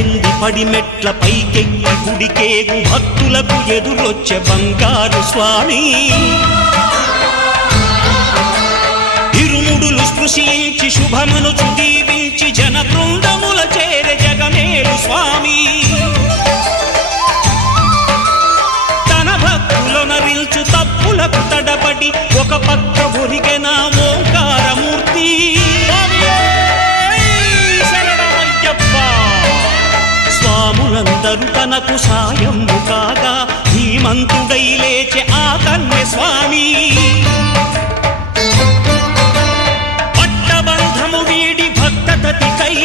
పద్దెంది పడిమెట్ల పైకెక్కి గుడికేగు భక్తులకు ఎదురొచ్చే బంగారు స్వామి ఇరుముడులు స్పృశించి శుభమనుచు దీవించి జన బృందముల చేరే జగమేలు స్వామి తన భక్తులొనరిల్చు తప్పులకు తడబడి ఒక పక్క ఒరిగెన ఓంకారమూర్తి స్వాములందరూ తనకు సాయము కాగా ధీమంతుడై లేచె ఆ కన్య స్వామి పట్టబంధము వీడి భక్తతతికై